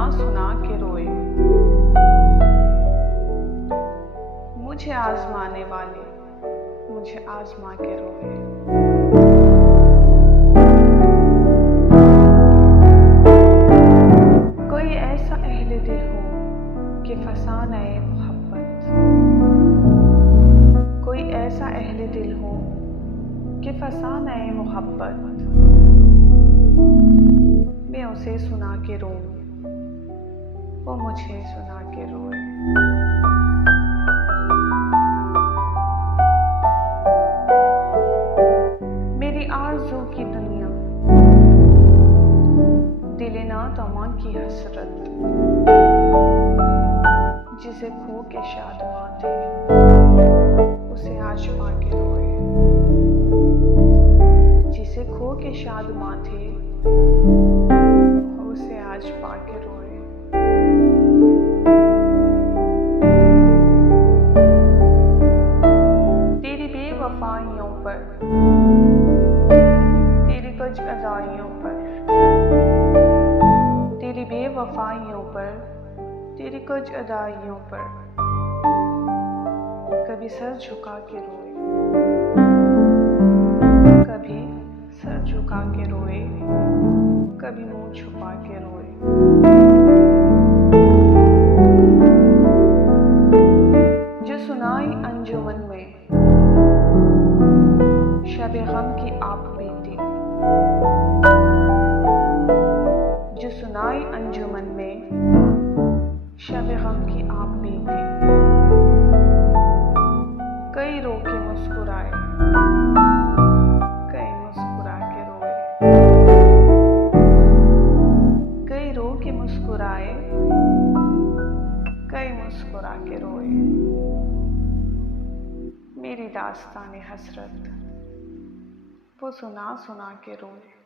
सुना सुना के रोए। मुझे आजमाने वाले मुझे आजमा के रोए। कोई ऐसा अहले दिल हो कि फसाने मोहब्बत, कोई ऐसा अहले दिल हो कि फसाने मोहब्बत। मैं उसे सुना के रोऊं, वो मुझे सुना के रोए। मेरी आरज़ू की दुनिया, दिले नातमा की हसरत, जिसे खो के शादमां थे उसे आज पा के रोए। जिसे खो के शादमां थे उसे आज पा के रोए। तेरी बेवफाइयों पर, तेरी कुछ अदाइयों पर, तेरी बेवफाइयों पर, तेरी कुछ अदाइयों पर कभी सर झुका के रोए, कभी सर झुका के रोए, कभी मुंह छुपा के रोए। जो सुनाई अंजुमन में शबे गम की आप बीती, जो सुनाई अंजुमन में शबे गम की आप बीती। कई रो के मुस्कुराए, कई मुस्कुरा के रोए। कई रो के मुस्कुराए, कई मुस्कुरा के रोए। मेरी दास्तान हसरत वो सुना सुना के रोए।